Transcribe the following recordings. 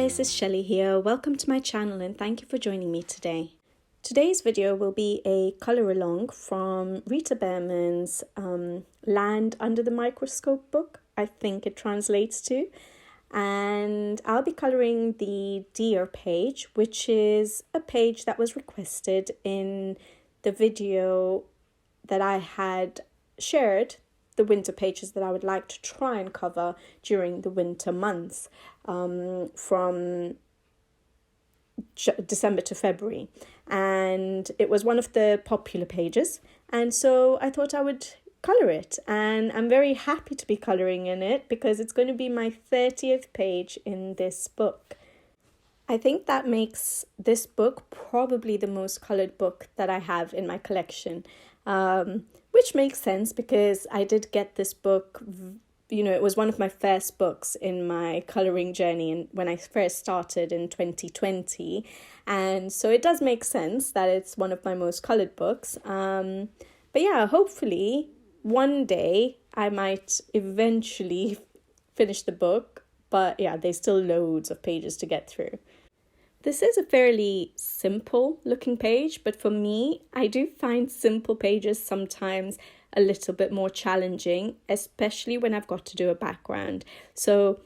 guys, it's Shelly here. Welcome to my channel and thank you for joining me today. Today's video will be a colour along from Rita Berman's Land Under the Microscope book, I think it translates to. And I'll be colouring the Deer page, which is a page that was requested in the video that I had shared, the winter pages that I would like to try and cover during the winter months from December to February. And it was one of the popular pages, and so I thought I would colour it, and I'm very happy to be colouring in it because it's going to be my 30th page in this book. I think that makes this book probably the most coloured book that I have in my collection, which makes sense because I did get this book, it was one of my first books in my colouring journey and when I first started in 2020, and so it does make sense that it's one of my most coloured books. But yeah, hopefully one day I might eventually finish the book, but yeah, there's still loads of pages to get through. This is a fairly simple looking page, but for me, I do find simple pages sometimes a little bit more challenging, especially when I've got to do a background. So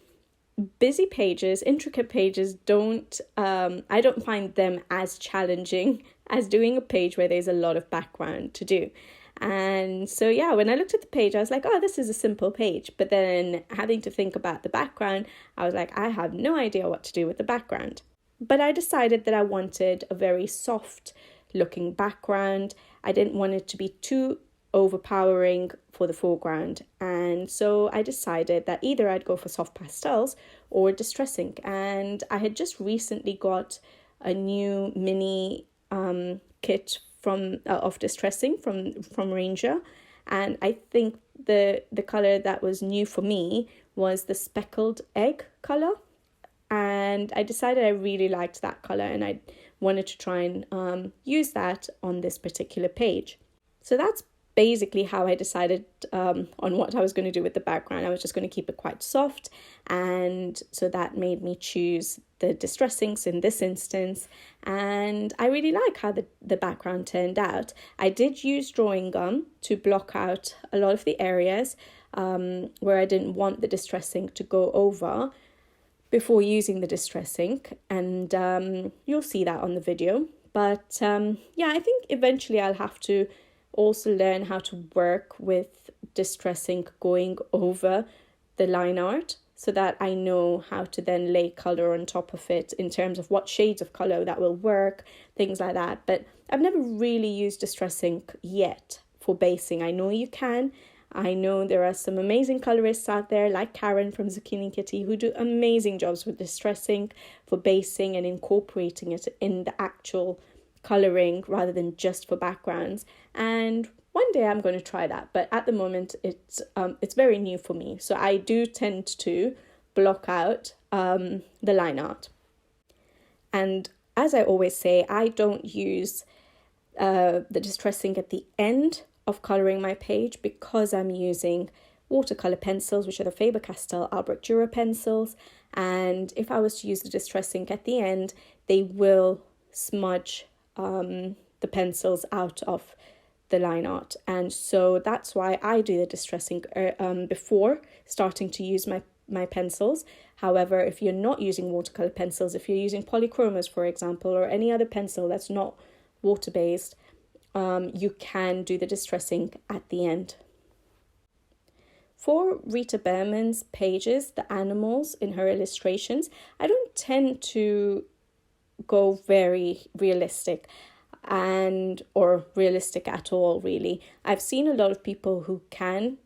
busy pages, intricate pages, I don't find them as challenging as doing a page where there's a lot of background to do. And so yeah, when I looked at the page, I was like, oh, this is a simple page. But then having to think about the background, I was like, I have no idea what to do with the background. But I decided that I wanted a very soft looking background. I didn't want it to be too overpowering for the foreground. And so I decided that either I'd go for soft pastels or distress ink. And I had just recently got a new mini kit of distressing from Ranger, and I think the color that was new for me was the Speckled egg color, and I decided I really liked that color and I wanted to try and use that on this particular page. So that's basically how I decided on what I was going to do with the background. I was just going to keep it quite soft, and so that made me choose the distress inks in this instance, and I really like how the background turned out. I did use drawing gum to block out a lot of the areas where I didn't want the distress ink to go over before using the distress ink, and you'll see that on the video. But yeah, I think eventually I'll have to also learn how to work with distress ink going over the line art so that I know how to then lay colour on top of it in terms of what shades of colour that will work, things like that. But I've never really used distress ink yet for basing. I know you can. I know there are some amazing colorists out there like Karen from Zucchini Kitty who do amazing jobs with distress ink for basing and incorporating it in the actual colouring rather than just for backgrounds, and one day I'm going to try that, but at the moment it's very new for me, so I do tend to block out the line art. And as I always say, I don't use the distress ink at the end of colouring my page because I'm using watercolour pencils, which are the Faber Castell Albrecht Dürer pencils, and if I was to use the distress ink at the end, they will smudge the pencils out of the line art, and so that's why I do the distress ink before starting to use my pencils. However, if you're not using watercolor pencils, if you're using Polychromos, for example, or any other pencil that's not water based, you can do the distress ink at the end. For Rita Berman's pages, the animals in her illustrations, I don't tend to go very realistic or realistic at all, really. I've seen a lot of people who can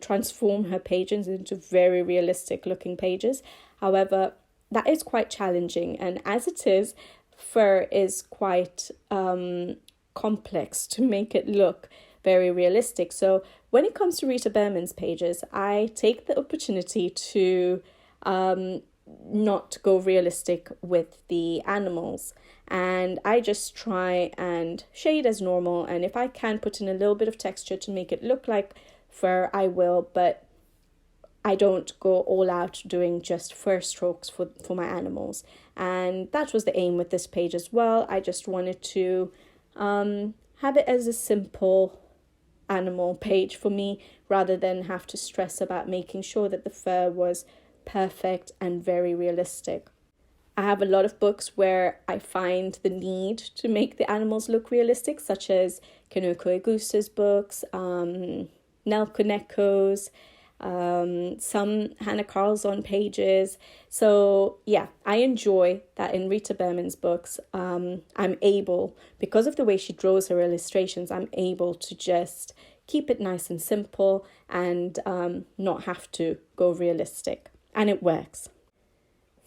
transform her pages into very realistic looking pages. However, that is quite challenging, and as it is, fur is quite complex to make it look very realistic. So when it comes to Rita Berman's pages, I take the opportunity to not go realistic with the animals, and I just try and shade as normal, and if I can put in a little bit of texture to make it look like fur, I will, but I don't go all out doing just first strokes for my animals. And that was the aim with this page as well. I just wanted to have it as a simple animal page for me, rather than have to stress about making sure that the fur was perfect and very realistic. I have a lot of books where I find the need to make the animals look realistic, such as Kanoko Egusa's books, Nel Koneko's, some Hannah Carlson pages. So yeah, I enjoy that in Rita Berman's books. I'm able, because of the way she draws her illustrations, I'm able to just keep it nice and simple and not have to go realistic. And it works.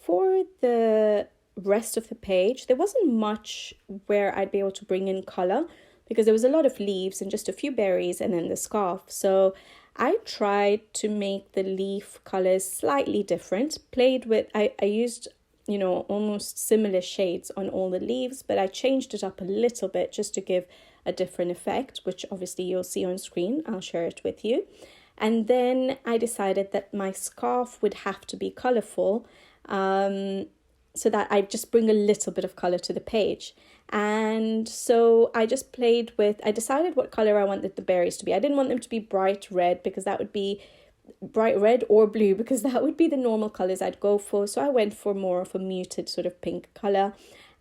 For the rest of the page, there wasn't much where I'd be able to bring in color, because there was a lot of leaves and just a few berries and then the scarf. So I tried to make the leaf colors slightly different. I used, almost similar shades on all the leaves, but I changed it up a little bit just to give a different effect, which obviously you'll see on screen. I'll share it with you. And then I decided that my scarf would have to be colorful, so that I just bring a little bit of color to the page. And so I decided what color I wanted the berries to be. I didn't want them to be bright red, because that would be bright red, or blue, because that would be the normal colors I'd go for. So I went for more of a muted sort of pink color,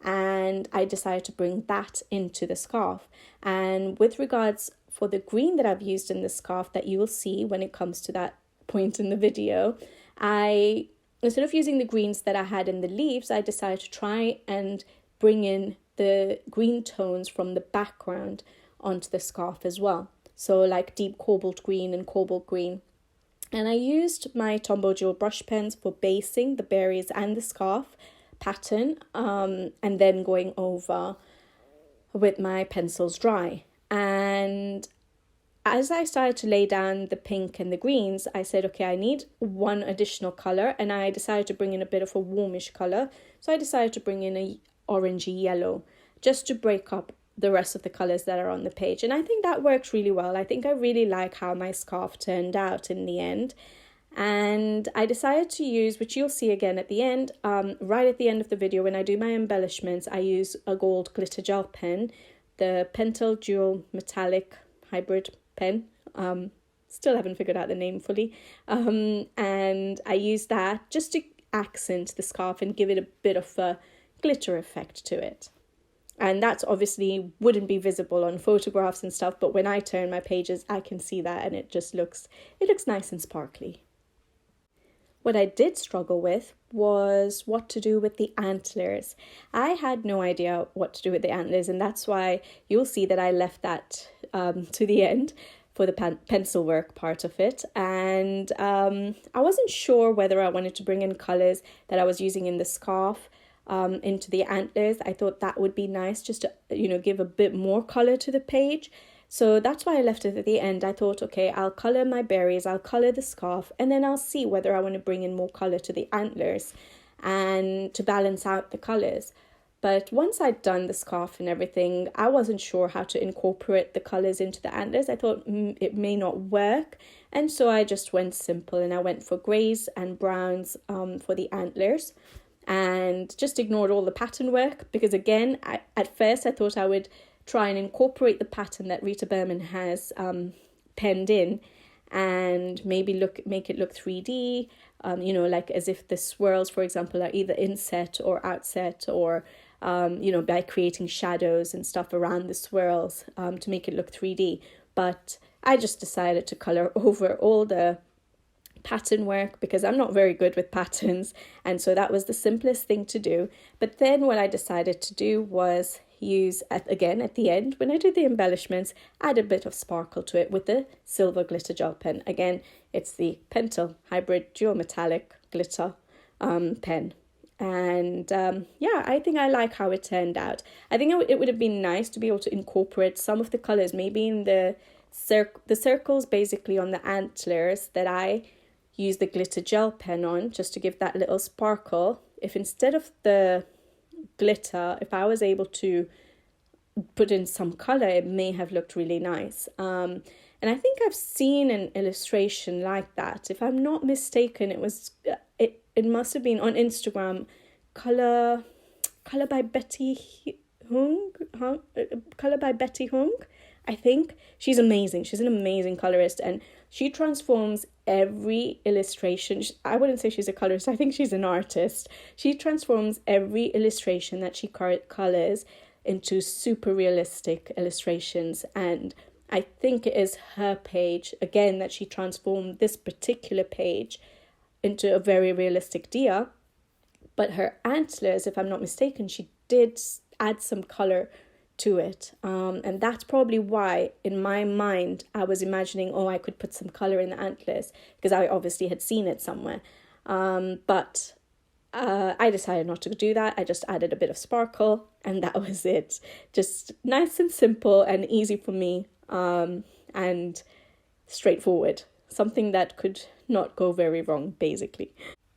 and I decided to bring that into the scarf. And with regards for the green that I've used in the scarf, that you will see when it comes to that point in the video, instead of using the greens that I had in the leaves, I decided to try and bring in the green tones from the background onto the scarf as well. So like deep cobalt green and cobalt green. And I used my Tombow Jewel brush pens for basing the berries and the scarf pattern, and then going over with my pencils dry. And as I started to lay down the pink and the greens, I said, okay, I need one additional color, and I decided to bring in a bit of a warmish color. So I decided to bring in a orangey yellow, just to break up the rest of the colors that are on the page. And I think that worked really well. I think I really like how my scarf turned out in the end. And I decided to use, which you'll see again at the end, right at the end of the video, when I do my embellishments, I use a gold glitter gel pen, the Pastel Dual Metallic Hybrid pen. Still haven't figured out the name fully. And I use that just to accent the scarf and give it a bit of a glitter effect to it. And that's obviously wouldn't be visible on photographs and stuff, but when I turn my pages, I can see that, and it looks nice and sparkly. What I did struggle with was what to do with the antlers. I had no idea what to do with the antlers, and that's why you'll see that I left that to the end for the pencil work part of it. And I wasn't sure whether I wanted to bring in colors that I was using in the scarf into the antlers. I thought that would be nice, just to give a bit more color to the page. So that's why I left it at the end. I thought, okay, I'll color my berries, I'll color the scarf, and then I'll see whether I want to bring in more color to the antlers and to balance out the colors. But once I'd done the scarf and everything, I wasn't sure how to incorporate the colors into the antlers. I thought it may not work. And so I just went simple, and I went for grays and browns for the antlers, and just ignored all the pattern work, because again, at first I thought I would try and incorporate the pattern that Rita Berman has penned in, and maybe make it look 3D, like as if the swirls, for example, are either inset or outset, or by creating shadows and stuff around the swirls to make it look 3D. But I just decided to color over all the pattern work, because I'm not very good with patterns, and so that was the simplest thing to do. But then what I decided to do was use, at the end, when I do the embellishments, add a bit of sparkle to it with the silver glitter gel pen. Again, it's the Pastel Hybrid Dual Metallic Glitter pen. And I think I like how it turned out. I think it would have been nice to be able to incorporate some of the colors, maybe in the circles basically on the antlers that I use the glitter gel pen on, just to give that little sparkle. If instead of the glitter, if I was able to put in some color, it may have looked really nice. And I think I've seen an illustration like that. If I'm not mistaken, it must have been on Instagram, color by Betty Hung, color by Betty Hung. I think she's amazing. She's an amazing colorist, and she transforms every illustration. I wouldn't say she's a colorist. I think she's an artist. She transforms every illustration that she colors into super realistic illustrations. And I think it is her page, again, that she transformed this particular page into a very realistic deer. But her antlers, if I'm not mistaken, she did add some color to it. And that's probably why, in my mind, I was imagining, I could put some color in the antlers, because I obviously had seen it somewhere. But I decided not to do that. I just added a bit of sparkle, and that was it. Just nice and simple and easy for me, and straightforward. Something that could not go very wrong, basically.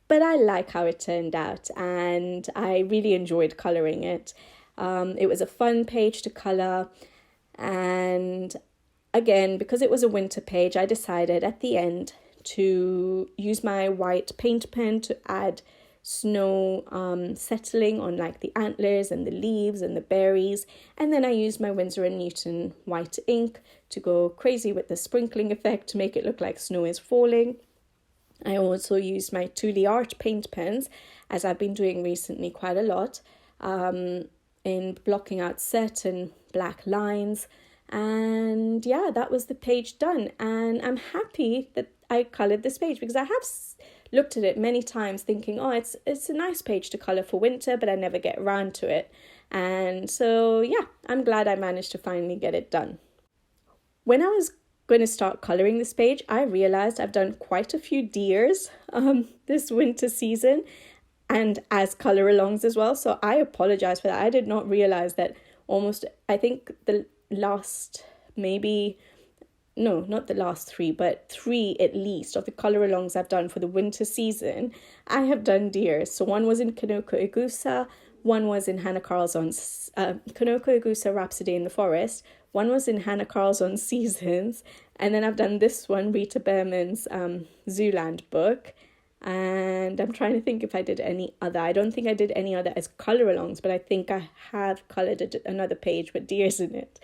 But I like how it turned out, and I really enjoyed colouring it. It was a fun page to colour, and again, because it was a winter page, I decided at the end to use my white paint pen to add snow settling on like the antlers and the leaves and the berries, and then I used my Winsor & Newton white ink to go crazy with the sprinkling effect to make it look like snow is falling. I also used my Tooli-art paint pens, as I've been doing recently quite a lot, in blocking out certain black lines. And yeah, that was the page done. And I'm happy that I coloured this page, because I have looked at it many times thinking, it's a nice page to colour for winter, but I never get around to it. And so yeah, I'm glad I managed to finally get it done. When I was going to start colouring this page, I realised I've done quite a few deers this winter season, and as colour-alongs as well. So I apologise for that. I did not realise that I think the last, not the last three, but three at least of the colour-alongs I've done for the winter season, I have done deers. So one was in Kanoko Igusa, one was in Hannah Carlson's Kanoko Igusa Rhapsody in the Forest, one was in Hannah Carlson's Seasons, and then I've done this one, Rita Berman's Zooland book. And I'm trying to think if I did any other. I don't think I did any other as colour-alongs, but I think I have coloured another page with deers in it.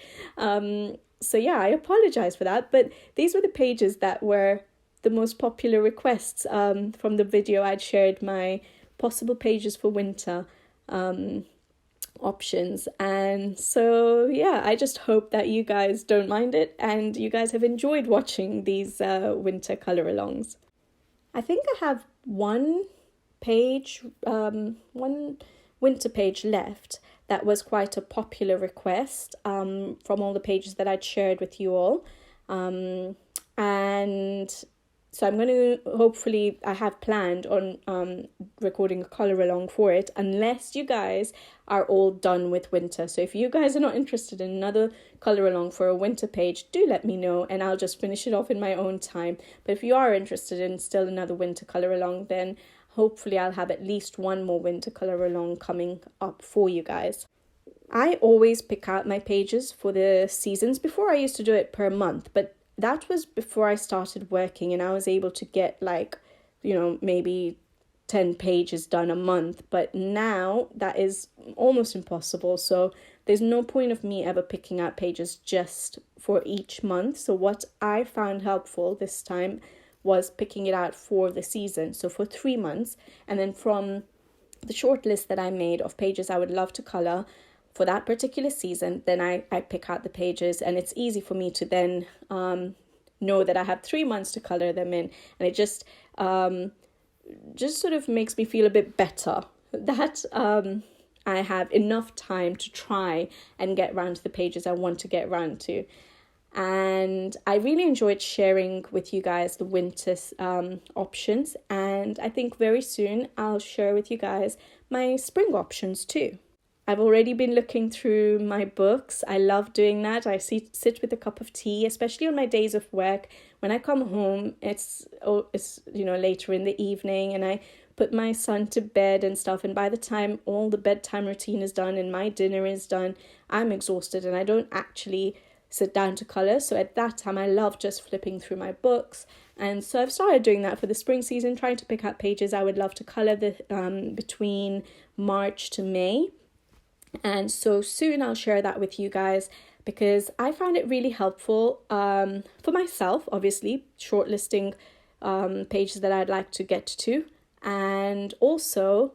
So yeah, I apologise for that. But these were the pages that were the most popular requests from the video I'd shared, my possible pages for winter options. And so yeah, I just hope that you guys don't mind it and you guys have enjoyed watching these winter colour-alongs. I think I have one winter page left that was quite a popular request from all the pages that I'd shared with you all. And so I'm going to, hopefully, I have planned on recording a colour-along for it, unless you guys are all done with winter. So if you guys are not interested in another colour-along for a winter page, do let me know and I'll just finish it off in my own time. But if you are interested in still another winter colour-along, then hopefully I'll have at least one more winter colour-along coming up for you guys. I always pick out my pages for the seasons. Before I used to do it per month, but that was before I started working and I was able to get maybe 10 pages done a month. But now that is almost impossible. So there's no point of me ever picking out pages just for each month. So what I found helpful this time was picking it out for the season. So for 3 months. And then from the short list that I made of pages I would love to colour for that particular season, then I pick out the pages, and it's easy for me to then know that I have 3 months to colour them in, and it just sort of makes me feel a bit better that I have enough time to try and get around to the pages I want to get around to. And I really enjoyed sharing with you guys the winter options, and I think very soon I'll share with you guys my spring options too. I've already been looking through my books. I love doing that. I sit with a cup of tea, especially on my days of work. When I come home, it's later in the evening, and I put my son to bed and stuff. And by the time all the bedtime routine is done and my dinner is done, I'm exhausted and I don't actually sit down to colour. So at that time I loved just flipping through my books, and so I've started doing that for the spring season, trying to pick out pages I would love to colour between March to May. And so soon I'll share that with you guys, because I found it really helpful for myself, obviously, shortlisting pages that I'd like to get to, and also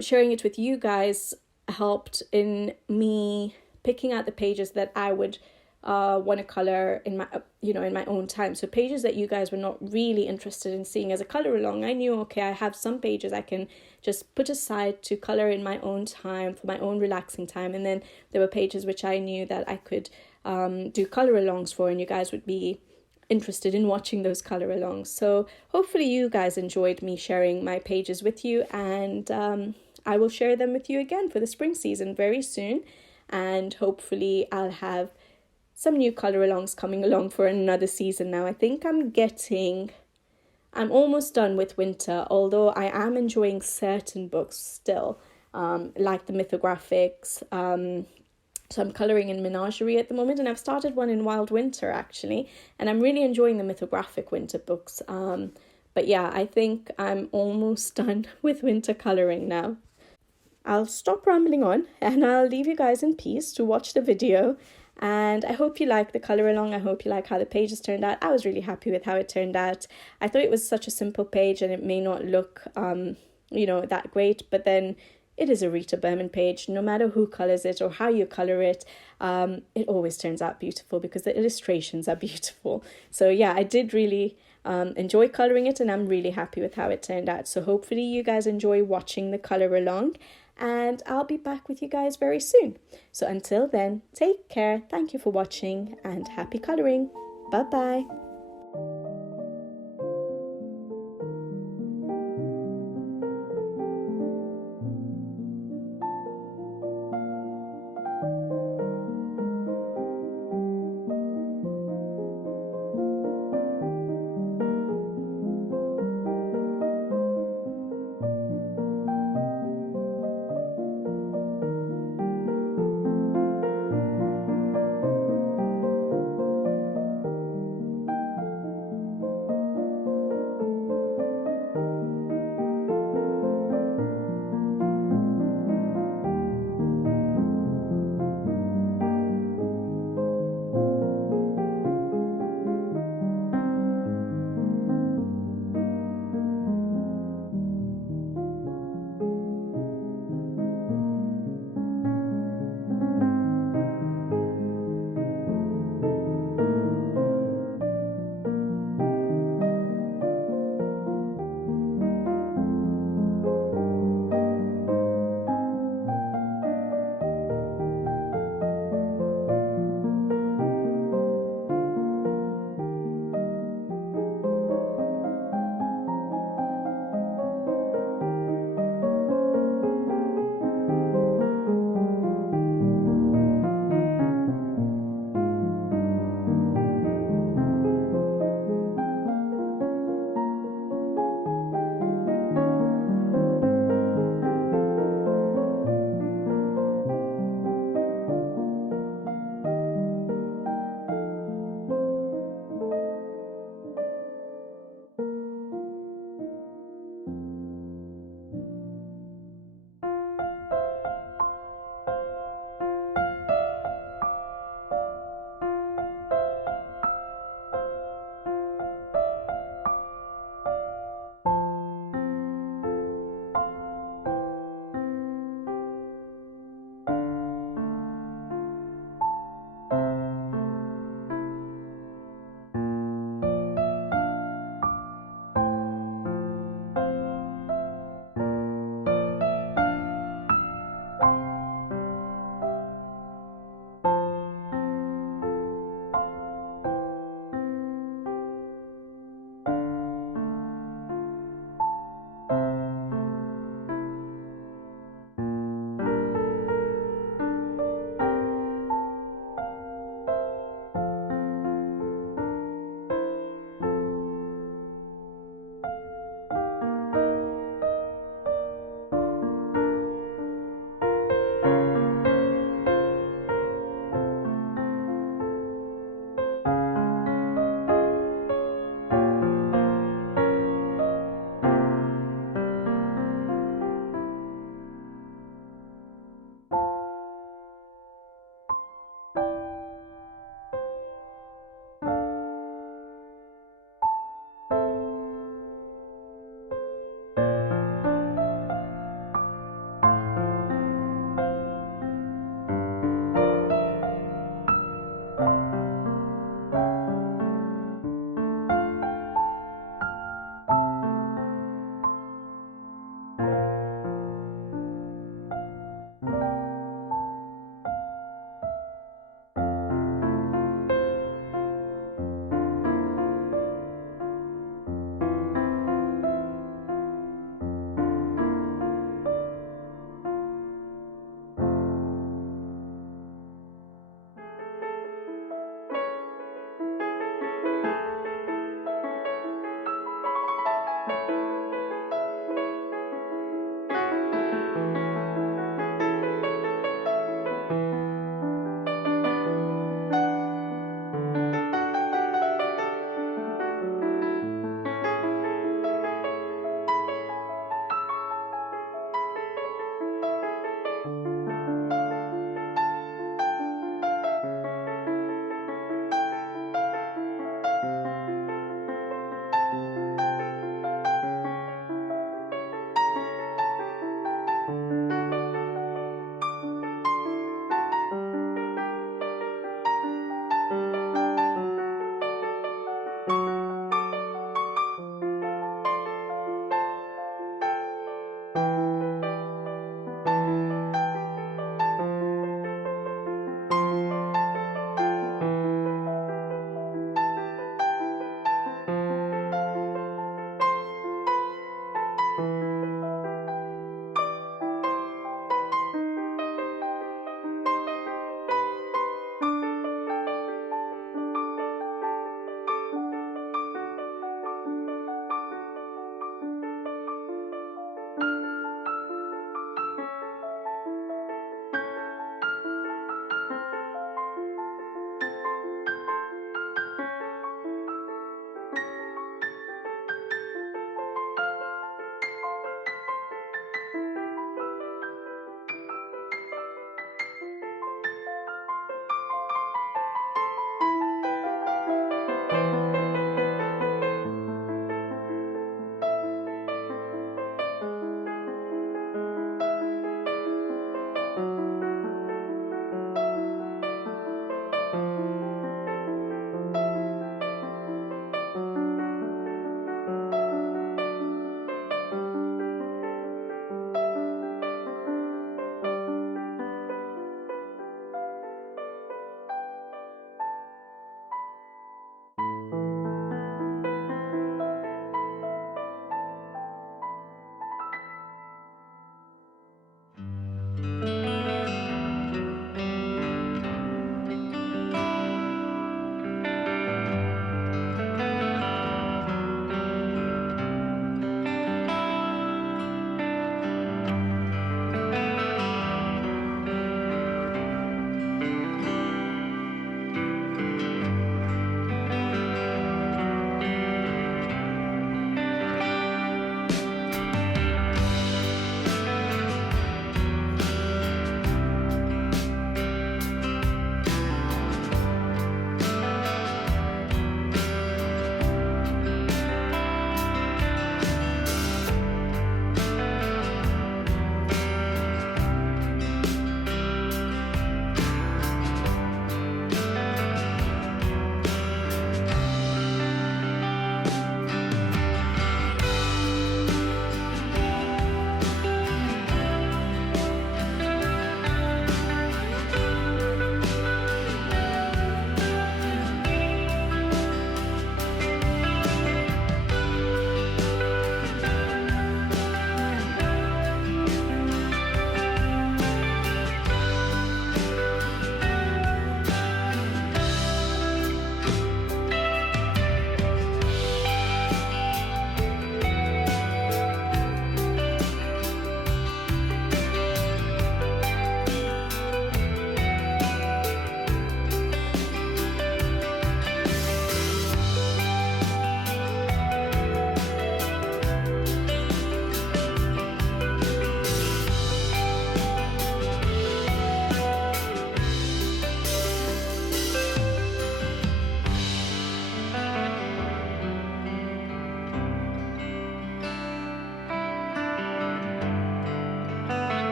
sharing it with you guys helped in me picking out the pages that I would want to color in my own time. So pages that you guys were not really interested in seeing as a color along, I knew, okay, I have some pages I can just put aside to color in my own time, for my own relaxing time. And then there were pages which I knew that I could do color alongs for, and you guys would be interested in watching those color alongs. So hopefully you guys enjoyed me sharing my pages with you, and I will share them with you again for the spring season very soon. And hopefully I'll have some new color alongs coming along for another season now. I think I'm almost done with Winter, although I am enjoying certain books still, like the mythographics. So I'm colouring in Menagerie at the moment, and I've started one in Wild Winter actually, and I'm really enjoying the mythographic winter books. But yeah, I think I'm almost done with winter colouring now. I'll stop rambling on and I'll leave you guys in peace to watch the video. And I hope you like the colour along. I hope you like how the pages turned out. I was really happy with how it turned out. I thought it was such a simple page and it may not look, that great. But then it is a Rita Berman page. No matter who colours it or how you colour it, it always turns out beautiful because the illustrations are beautiful. So yeah, I did really enjoy colouring it, and I'm really happy with how it turned out. So hopefully you guys enjoy watching the colour along. And I'll be back with you guys very soon. So until then, take care. Thank you for watching and happy colouring. Bye-bye.